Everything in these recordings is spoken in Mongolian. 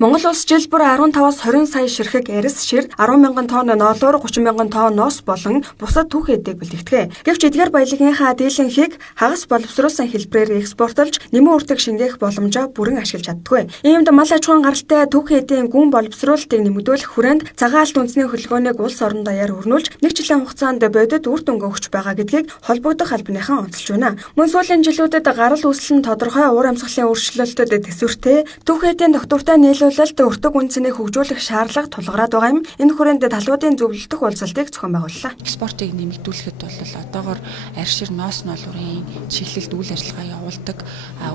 Монгол улс жил бүр 15-аас 20 сая ширхэг эрс шир, 10 мянган тонн ноолоор, 30 мянган тонн ноос болон бусад түүх эдийг бэлтгэдэг. Гэвч эдгээр баялагынхаа дийлэнхийг хагас боловсруулсан хэлбэрээр экспортлж нэмэн үртэг шингээх боломжоо бүрэн ашиглаж чаддаггүй. Иймд мал аж ахуйн гаралтай түүх эдийн гүн боловсруулалтыг нэмэгдүүлэх хүрээнд цагаан алт үндэсний хөдөлгөөнийг улс орон даяар өрнүүлж нэг жилийн хугацаанд бодит үр дүнг өгч байгаа гэдгийг холбогдох албаныхан онцолж байна. Мөн сүүлийн жилүүдэд гарал үүсэл нь тодорхой уур амьсгалын өөрчлөлтөд төсвөртэй түүх эдийн доктортой нийлүүлэлт өртөг үнцнийг хөгжүүлэх шаардлага тулгараад байгаа юм. Энэ хүрээнд талбуудын зөвлөлдөх уулзалтыг зохион байгууллаа. Экспортыг нэмэгдүүлэхэд бол одоогоор арьшир ноос ноолуурын чиглэлд үйл ажиллагаа явуулдаг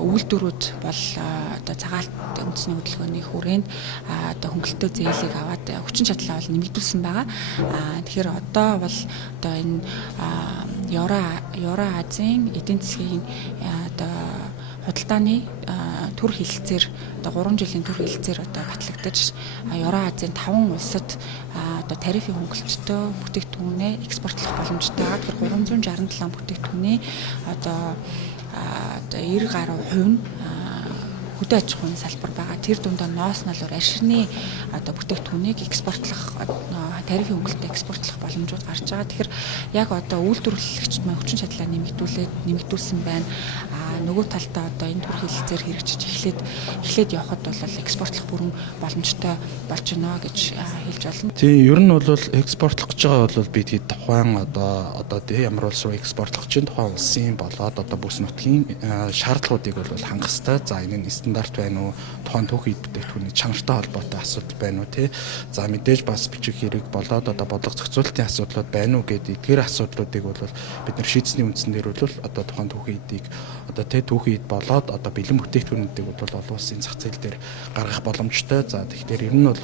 үйлдвэрүүд бол одоо цагаалт үндэсний хөдөлгөөний хүрээнд одоо хөнгөлөлтөө зээлийг аваад хүчин чадлаа бол нэмэгдүүлсэн байгаа. Тэгэхээр одоо бол одоо энэ Евро Азийн эдийн засгийн одоо худалдааны төр хэлэлцээр одоо 3 жилийн төр хэлэлцээр одоо батлагдаж Евро Азийн 5 улсад одоо тарифын хөнгөлөлттэй бүтээгдэхүүнээ экспортлох боломжтой. Тэгэхээр 367 бүтээгдэхүүний одоо 90 гаруй хувь нь хөдөө аж ахуйн салбар байгаа. Тэр дундаа ноос ноолоор арьширны одоо бүтээгдэхүүнийг экспортлох тарифын хөнгөлөлтөд экспортлох боломжууд гарч байгаа. Тэгэхээр яг одоо үйлдвэрлэгчид маань хүчин чадлаа нэмэгдүүлсэн байна. Нөгөө талдаа одоо энэ төр хэлэлцээр хэрэгжиж эхлээд явхад бол экспортлох бүрэн боломжтой болж байна гэж хэлж болно. Тийм, ер нь бол экспортлох гэж байгаа бол бид тухайн одоо ямар улс руу экспортлох чинь тухайн улсын болоод одоо бүс нутгийн шаардлагуудыг бол хангах хэрэгтэй. За энэ нь стандарт байна уу? Тухайн түүхий бүтээгдэхүүний чанартай холбоотой асуудал байна уу тий? За мэдээж бас бичих хэрэг болоод одоо бодлого зохицуулалтын асуудлууд байна уу гэдэг эдгээр асуудлуудыг бол бид нар шийдсэний үндсэн дээр бол одоо тухайн түүхий эдийг одоо түүхий эд болоод одоо бэлэн бүтээгдэхүүнүүдийг бол олон улсын зах зээл дээр гаргах боломжтой. За тэгэхээр ер нь бол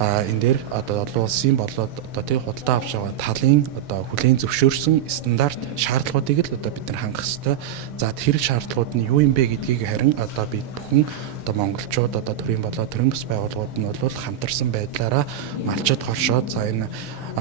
энэ дээр одоо олон улсын болоод одоо худалдаа авч байгаа талын одоо хүлээн зөвшөөрсөн стандарт шаардлагуудыг л одоо бид нар хангах хэрэгтэй. За тэр шаардлагууд нь юу юм бэ гэдгийг харин одоо бид бүхэн одоо монголчууд одоо төрийн болоод төрийн бас байгууллагууд нь бол хамтарсан байдлаараа малчид хоршоод за энэ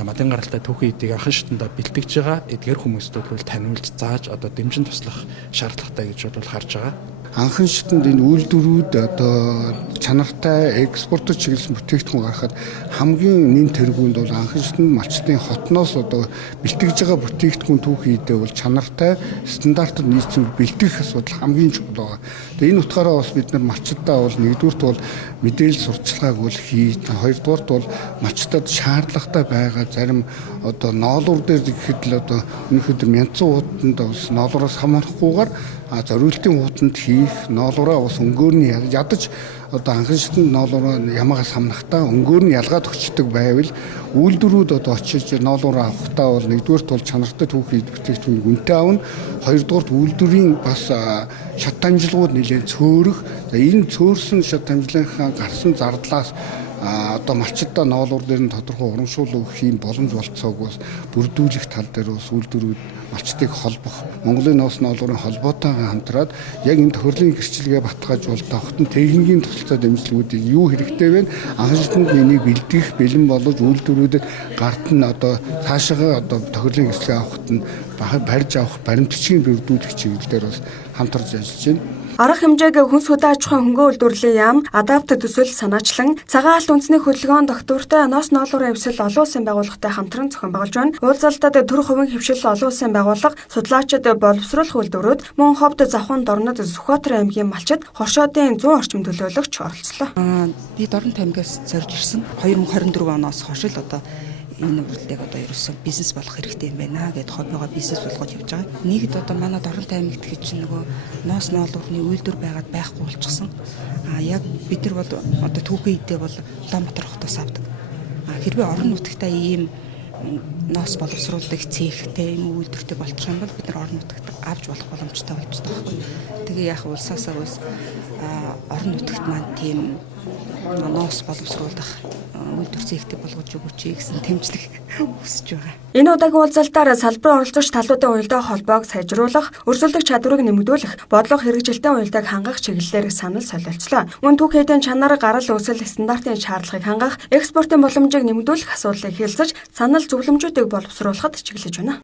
мадын гаралтай түүхий эдийг анхан шатанда бэлтгэж байгаа эдгээр хүмүүст бол таниулж зааж одоо дэмжин туслах шаардлагатай гэж бол харж байгаа. Анхан шатанд энэ үйлдвэрүүд одоо чанартай экспортод чиглэсэн бүтээгдэхүүн гаргахад хамгийн нэн тэргуунд бол анхан шатанд малчдын хотноос одоо бэлтгэж байгаа бүтээгдэхүүн түүхийдээ бол чанартай стандартад нийцсэн бэлтгэх асуудал хамгийн чухал байгаа. Тэгээ энэ утгаараа бас бид нар малчдаа бол нэгдүгürt бол мэдээлэл сурталчилгааг бол хий, хоёрдугаарт бол малчдад шаардлагатай байгаа зарим одоо ноолуур дээр гэхэд л одоо өнөөдөр мянган хууданд бас ноолуураас хамаарахгүйгээр зориултын хууданд хийх ноолуураа бас өнгөөр нь ядаж одоо анхан шатанд ноолуураа ямаагаас хамнахтаа өнгөөр нь ялгаад өгчдөг байвал үйлдвэрүүд одоо очиж ноолуураа авахтаа бол нэгдүгээрт бол чанартай түүхий бүтээгдэхүүнийг үнэтэй авна. Хоёрдугаарт үйлдвэрийн бас шат дамжлагууд нэлээд цөөрөх. Энэ цөөрсөн шат дамжлагынхаа гарсан зардлаас одоо малчдаа ноолуур дээр нь тодорхой урамшуул өгөх юм боломж болцоог бас бүрдүүлэх тал дээр бас үйлдвэрүүд малчдыг холбох Монголын ноос ноолуурын холбоотойгоо хамтраад яг энэ тохирлын гэрчлэгээ баталгаажуулалт авахтан техникийн тусалцаа дэмжлэгүүдийг юу хэрэгтэй вэ? Анхан шатанд энийг бэлтгэх бэлэн болгож үйлдвэрүүдэд гарт нь одоо цаашаа одоо тохирлын гэрчлэгээ авахт нь барьж авах баримтчгийн бүрдүүлэх чиглэлээр бас хамтарч ажиллаж байна. Арга хэмжээг хүнс хөдөө аж ахуйн хөнгөн үйлдвэрлэлийн яам, адапт төсөл санаачлан цагаан алт үндэсний хөдөлгөөн доктортой ноос ноолуурын эвсэл олон улсын байгууллагатай хамтран зохион байгуулж байна. Уулзалтад төр хувийн хөвшил олон улсын байгууллага, судлаачид боловсруулах үйлдвэрүүд, мөн ховд завхан дорнод Сүхбаатар аймгийн малчид хоршоодын 100 орчим төлөөлөгч оролцлоо. Би Дорнод аймгаас зорж ирсэн 2024 оноос хойш л одоо энэ үйлдэлийг одоо ерөөсөн бизнес болох хэрэгтэй юм байна гэдээ хоббигоо бизнес болгож явж байгаа. Нийгэд одоо манай Дорнод аймагт гэж нөгөө ноос ноолуурны үйлдвэр байгаад байхгүй болчихсон. Яг бид нар бол одоо түүхий эдээ бол Улаанбаатар хотоос авдаг. Хэрвээ орон нутгтаа ийм ноос боловсруулдаг цехтэй энэ үйлдвэртэй болчих юм бол бид нар орон нутагт авч болох боломжтой болж байгаа байхгүй. Тэгээ яг улсаасаа бас орон нутагт маань тийм ноос боловсруулах үйлдвэр цэгтэй болгож өгөөч гэсэн тэмцлэг хүсэж байгаа. Энэ удаагийн уулзалтаар салбарын оролцогч талуудын уялдаа холбоог сайжруулах, өрсөлдөх чадварыг нэмэгдүүлэх, бодлого хэрэгжилтийн уялдааг хангах чиглэлээр санал солилцлоо. Мөн түүх эдийн чанар, гарал үүсэл стандартын шаардлагыг хангах, экспортын боломжийг нэмэгдүүлэх асуудлыг хэлэлцэж, санал зөвлөмжүүдийг боловсруулахад чиглэж байна.